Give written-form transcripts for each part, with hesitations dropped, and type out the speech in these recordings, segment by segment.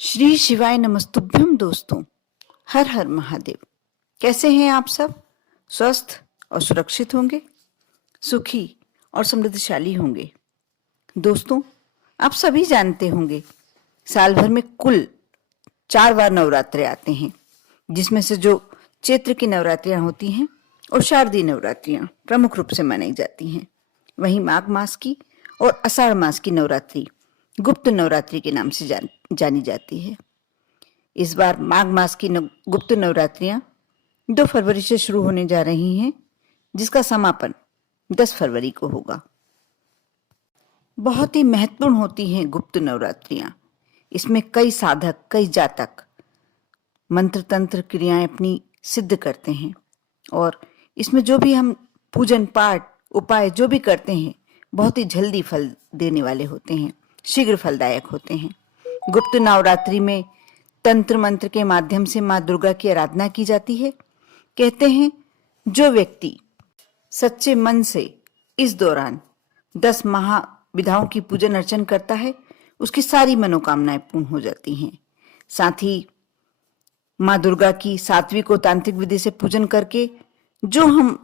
श्री शिवाय नमस्तुभ्यम दोस्तों। हर हर महादेव। कैसे हैं आप सब? स्वस्थ और सुरक्षित होंगे, सुखी और समृद्धशाली होंगे। दोस्तों, आप सभी जानते होंगे साल भर में कुल 4 बार नवरात्रे आते हैं, जिसमें से जो चैत्र की नवरात्रियां होती हैं और शारदीय नवरात्रियां प्रमुख रूप से मनाई जाती हैं। वहीं माघ मास की और आषाढ़ मास की नवरात्रि गुप्त नवरात्रि के नाम से जानी जाती है। इस बार माघ मास की गुप्त नवरात्रियां 2 फरवरी से शुरू होने जा रही हैं, जिसका समापन 10 फरवरी को होगा। बहुत ही महत्वपूर्ण होती हैं गुप्त नवरात्रियां। इसमें कई साधक, कई जातक मंत्र तंत्र क्रियाएं अपनी सिद्ध करते हैं और इसमें जो भी हम पूजन पाठ उपाय जो भी करते हैं बहुत ही जल्दी फल देने वाले होते हैं, शीघ्र फलदायक होते हैं। गुप्त नवरात्रि में तंत्र मंत्र के माध्यम से माँ दुर्गा की आराधना की जाती है। कहते हैं जो व्यक्ति सच्चे मन से इस दौरान 10 महाविधाओं की पूजन अर्चन करता है, उसकी सारी मनोकामनाएं पूर्ण हो जाती हैं। साथ ही माँ दुर्गा की सात्विक और तांत्रिक विधि से पूजन करके जो हम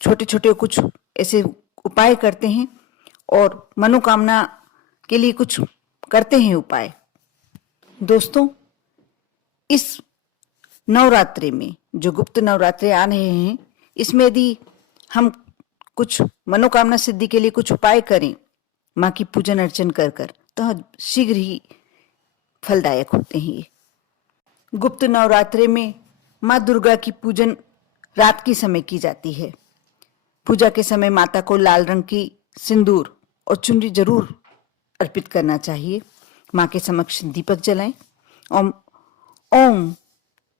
छोटे छोटे कुछ ऐसे उपाय करते हैं और मनोकामना के लिए कुछ करते हैं उपाय। दोस्तों, इस नवरात्रि में जो गुप्त नवरात्रे आ रहे हैं, इसमें यदि हम कुछ मनोकामना सिद्धि के लिए कुछ उपाय करें माँ की पूजन अर्चन कर कर, तो शीघ्र ही फलदायक होते हैं। ये गुप्त नवरात्रे में माँ दुर्गा की पूजन रात के समय की जाती है। पूजा के समय माता को लाल रंग की सिंदूर और चुनरी जरूर अर्पित करना चाहिए। माँ के समक्ष दीपक जलाएं। ओम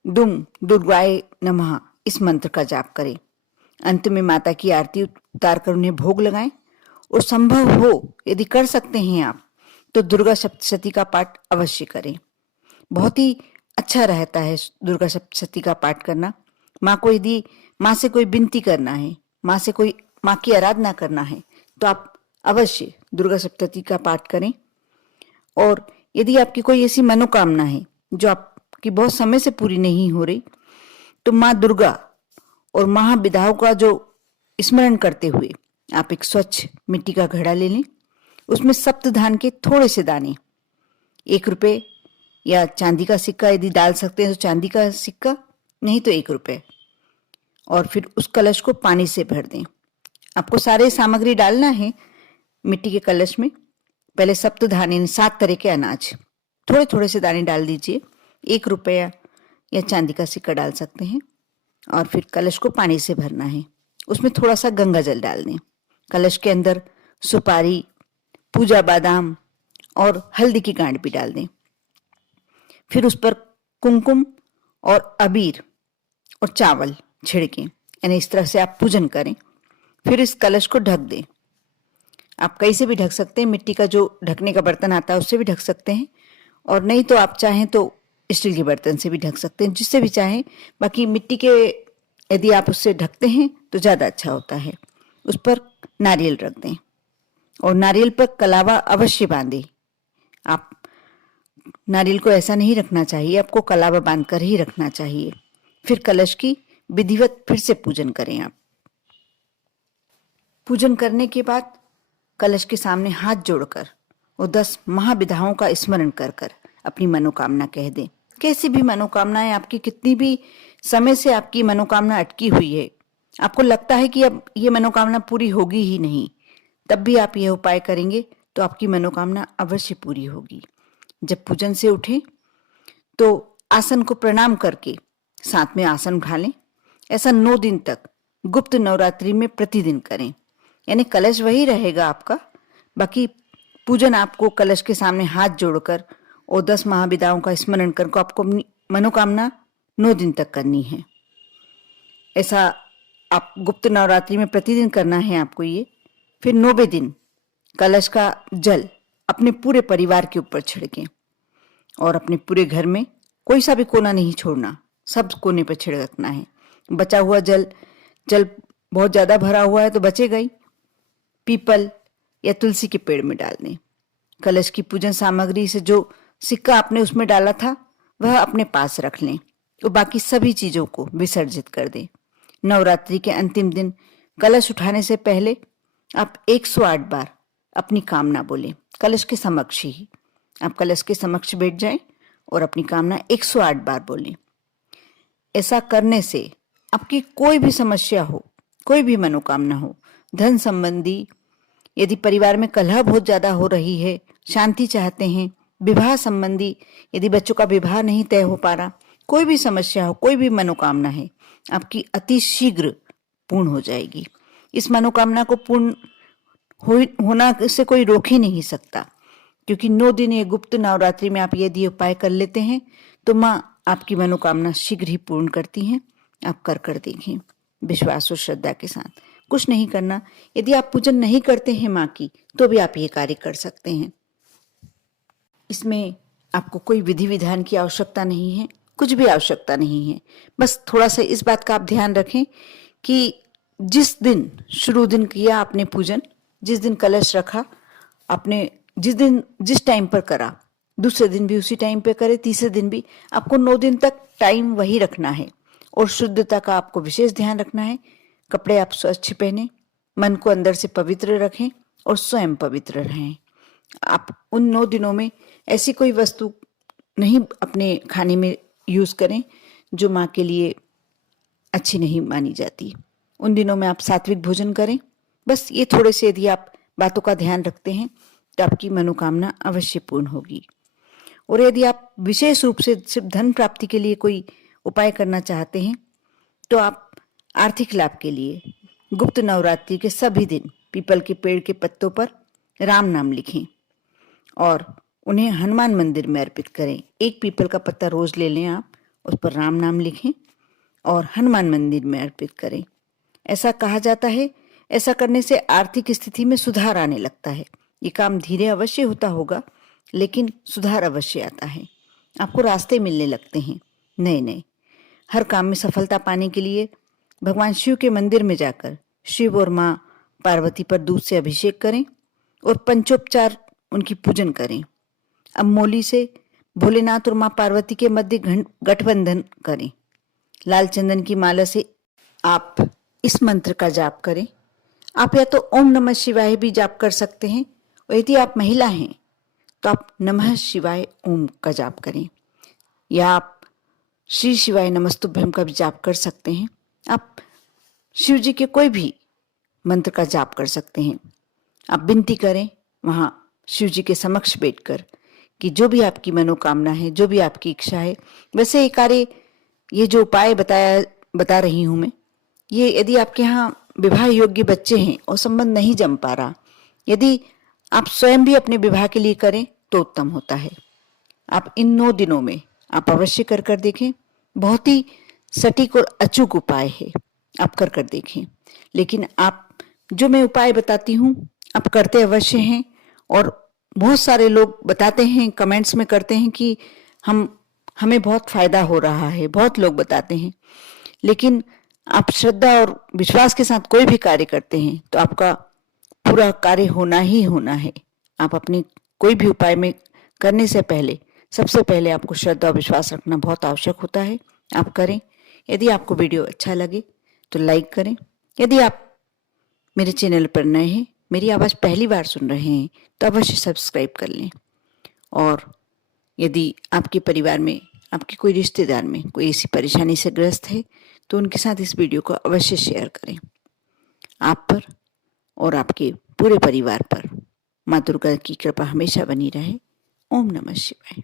दुम दुर्गाय नमः इस मंत्र का जाप करें। अंत में माता की आरती उतार कर उन्हें भोग लगाएं और संभव हो यदि कर सकते हैं आप तो दुर्गा सप्तशती का पाठ अवश्य करें। बहुत ही अच्छा रहता है दुर्गा सप्तशती का पाठ करना। माँ को यदि माँ से कोई विनती करना है, माँ की आराधना करना है, तो आप अवश्य दुर्गा सप्तशती का पाठ करें। और यदि आपकी कोई ऐसी मनोकामना है जो आपकी बहुत समय से पूरी नहीं हो रही, तो माँ दुर्गा और महाविधाओं का जो स्मरण करते हुए आप एक स्वच्छ मिट्टी का घड़ा ले लें। उसमें सप्तधान के थोड़े से दाने, 1 रुपये या चांदी का सिक्का यदि डाल सकते हैं तो चांदी का सिक्का, नहीं तो 1 रुपये, और फिर उस कलश को पानी से भर दें। आपको सारे सामग्री डालना है मिट्टी के कलश में। पहले सप्तधान 7 तरह के अनाज थोड़े थोड़े से दाने डाल दीजिए। 1 रुपया या चांदी का सिक्का डाल सकते हैं और फिर कलश को पानी से भरना है। उसमें थोड़ा सा गंगा जल डाल दें। कलश के अंदर सुपारी, पूजा बादाम और हल्दी की गांठ भी डाल दें। फिर उस पर कुमकुम और अबीर और चावल छिड़कें, यानी इस तरह से आप पूजन करें। फिर इस कलश को ढक दें। आप कैसे भी ढक सकते हैं, मिट्टी का जो ढकने का बर्तन आता है उससे भी ढक सकते हैं, और नहीं तो आप चाहें तो स्टील के बर्तन से भी ढक सकते हैं, जिससे भी चाहें। बाकी मिट्टी के यदि आप उससे ढकते हैं तो ज़्यादा अच्छा होता है। उस पर नारियल रख दें और नारियल पर कलावा अवश्य बांधें। आप नारियल को ऐसा नहीं रखना चाहिए, आपको कलावा बांधकर ही रखना चाहिए। फिर कलश की विधिवत फिर से पूजन करें। आप पूजन करने के बाद कलश के सामने हाथ जोड़कर और 10 महाविधाओं का स्मरण कर कर अपनी मनोकामना कह दें। कैसी भी मनोकामनाएं आपकी, कितनी भी समय से आपकी मनोकामना अटकी हुई है, आपको लगता है कि अब ये मनोकामना पूरी होगी ही नहीं, तब भी आप यह उपाय करेंगे तो आपकी मनोकामना अवश्य पूरी होगी। जब पूजन से उठें तो आसन को प्रणाम करके साथ में आसन उठा लें। ऐसा 9 दिन तक गुप्त नवरात्रि में प्रतिदिन करें, यानी कलश वही रहेगा आपका। बाकी पूजन आपको कलश के सामने हाथ जोड़कर और 10 महाविधाओं का स्मरण कर आपको अपनी मनोकामना 9 दिन तक करनी है। ऐसा आप गुप्त नवरात्रि में प्रतिदिन करना है आपको ये। फिर 9वें दिन कलश का जल अपने पूरे परिवार के ऊपर छिड़कें और अपने पूरे घर में कोई सा भी कोना नहीं छोड़ना, सब कोने पर छिड़कना है। बचा हुआ जल बहुत ज्यादा भरा हुआ है तो बचेगा ही, पीपल या तुलसी के पेड़ में डाल दें। कलश की पूजन सामग्री से जो सिक्का आपने उसमें डाला था वह अपने पास रख लें और बाकी सभी चीजों को विसर्जित कर दें। नवरात्रि के अंतिम दिन कलश उठाने से पहले आप 108 बार अपनी कामना बोलें। कलश के समक्ष ही आप कलश के समक्ष बैठ जाएं और अपनी कामना 108 बार बोलें। ऐसा करने से आपकी कोई भी समस्या हो, कोई भी मनोकामना हो, धन संबंधी, यदि परिवार में कलह बहुत ज्यादा हो रही है, शांति चाहते हैं, विवाह संबंधी, यदि बच्चों का विवाह नहीं तय हो पा रहा, कोई भी समस्या हो, कोई भी मनोकामना है, आपकी अति शीघ्र पूर्ण हो जाएगी। इस मनोकामना को पूर्ण होना से कोई रोक ही नहीं सकता, क्योंकि 9 दिन ये गुप्त नवरात्रि में आप यदि उपाय कर लेते हैं तो माँ आपकी मनोकामना शीघ्र ही पूर्ण करती हैं। आप कर देखें विश्वास और श्रद्धा के साथ। कुछ नहीं करना, यदि आप पूजन नहीं करते हैं माँ की तो भी आप ये कार्य कर सकते हैं। इसमें आपको कोई विधि विधान की आवश्यकता नहीं है, कुछ भी आवश्यकता नहीं है। बस थोड़ा सा इस बात का आप ध्यान रखें कि जिस दिन शुरू दिन किया आपने पूजन, जिस दिन कलश रखा आपने, जिस दिन जिस टाइम पर करा, दूसरे दिन भी उसी टाइम पे करे, तीसरे दिन भी, आपको 9 दिन तक टाइम वही रखना है और शुद्धता का आपको विशेष ध्यान रखना है। कपड़े आप स्वच्छ पहने, मन को अंदर से पवित्र रखें और स्वयं पवित्र रहें। आप उन 9 दिनों में ऐसी कोई वस्तु नहीं अपने खाने में यूज करें जो माँ के लिए अच्छी नहीं मानी जाती। उन दिनों में आप सात्विक भोजन करें। बस ये थोड़े से यदि आप बातों का ध्यान रखते हैं तो आपकी मनोकामना अवश्य पूर्ण होगी। और यदि आप विशेष रूप से सिर्फ धन प्राप्ति के लिए कोई उपाय करना चाहते हैं तो आप आर्थिक लाभ के लिए गुप्त नवरात्रि के सभी दिन पीपल के पेड़ के पत्तों पर राम नाम लिखें और उन्हें हनुमान मंदिर में अर्पित करें। एक पीपल का पत्ता रोज ले लें, आप उस पर राम नाम लिखें और हनुमान मंदिर में अर्पित करें। ऐसा कहा जाता है, ऐसा करने से आर्थिक स्थिति में सुधार आने लगता है। ये काम धीरे अवश्य होता होगा, लेकिन सुधार अवश्य आता है। आपको रास्ते मिलने लगते हैं नए नए। हर काम में सफलता पाने के लिए भगवान शिव के मंदिर में जाकर शिव और माँ पार्वती पर दूध से अभिषेक करें और पंचोपचार उनकी पूजन करें। अब मोली से भोलेनाथ और माँ पार्वती के मध्य गठबंधन करें। लाल चंदन की माला से आप इस मंत्र का जाप करें। आप या तो ओम नमः शिवाय भी जाप कर सकते हैं और यदि आप महिला हैं तो आप नमः शिवाय ओम का जाप करें, या आप श्री शिवाय नमस्तुभ्यम का भी जाप कर सकते हैं। आप शिव जी के कोई भी मंत्र का जाप कर सकते हैं। आप विनती करें वहाँ शिव जी के समक्ष बैठकर कि जो भी आपकी मनोकामना है, जो भी आपकी इच्छा है। वैसे ये कार्य, ये जो उपाय बता रही हूँ मैं, ये यदि आपके यहाँ विवाह योग्य बच्चे हैं और संबंध नहीं जम पा रहा, यदि आप स्वयं भी अपने विवाह के लिए करें तो उत्तम होता है। आप इन 9 दिनों में आप अवश्य कर देखें। बहुत ही सटीक और अचूक उपाय है, आप कर देखें। लेकिन आप जो मैं उपाय बताती हूँ आप करते अवश्य हैं। और बहुत सारे लोग बताते हैं, कमेंट्स में करते हैं कि हमें बहुत फायदा हो रहा है, बहुत लोग बताते हैं। लेकिन आप श्रद्धा और विश्वास के साथ कोई भी कार्य करते हैं तो आपका पूरा कार्य होना ही होना है। आप अपनी कोई भी उपाय में करने से पहले सबसे पहले आपको श्रद्धा और विश्वास रखना बहुत आवश्यक होता है। आप करें। यदि आपको वीडियो अच्छा लगे तो लाइक करें। यदि आप मेरे चैनल पर नए हैं, मेरी आवाज़ पहली बार सुन रहे हैं तो अवश्य सब्सक्राइब कर लें। और यदि आपके परिवार में, आपके कोई रिश्तेदार में कोई ऐसी परेशानी से ग्रस्त है तो उनके साथ इस वीडियो को अवश्य शेयर करें। आप पर और आपके पूरे परिवार पर माँ दुर्गा की कृपा हमेशा बनी रहे। ओम नमः शिवाय।